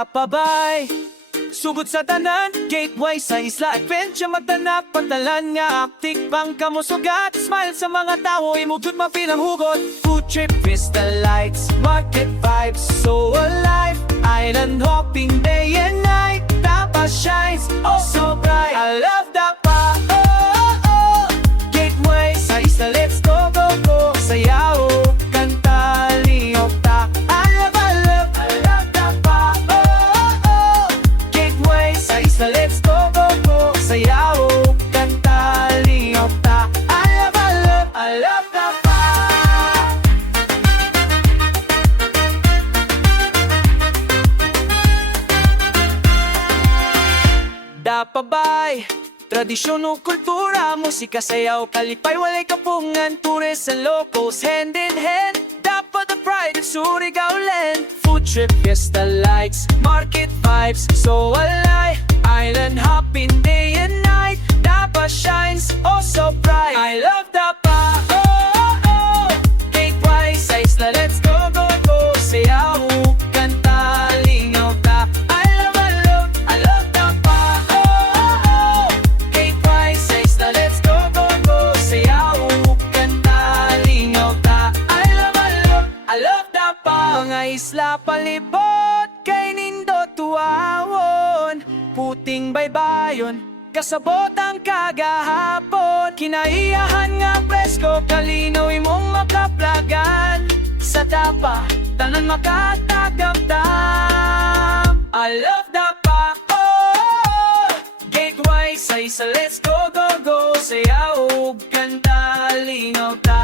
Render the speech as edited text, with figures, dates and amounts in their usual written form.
Dapabay sugod sa tanan, gateway sa isla adventure magtanak pagdalan nga aktik bang kamo sugat smile sa mga tao imugod mapilang hugot food trip vista lights market vibes so alive island hopping day and night Dapa shines oh so bright I love Dapa oh gateway sa isla let's go go go sayaw kanta lingok ta I love Dapa oh gateway sa isla let's go go go sayaw kanta lingok ta I love Dapa Dapabay tradisyon o kultura, musika, sayaw, kalipay, walay kapungan, tourists and locals, hand in hand. Dapa the pride of Surigao land. Food trip, fiesta lights, market vibes, so alive. Island hopping day and night. Dapa shines, oh so bright. I love Dapa, oh gateway sa isla, let's go go go. Sayaw, kanta, lingaw ta. I love Dapa, oh gateway sa isla, let's go go go. Sayaw, kanta, lingaw ta. I love Dapa. Mga isla palibot kay nindot tuawon, puting baybayon kasabot ang kagahapon. Kinaiyahan nga presko, kalinaw imong makaplagan. Sa Dapa, tanan makatagaptam. I love Dapa, oh gateway sa isa, let's go go go. Sayaw, kanta, lingaw ta.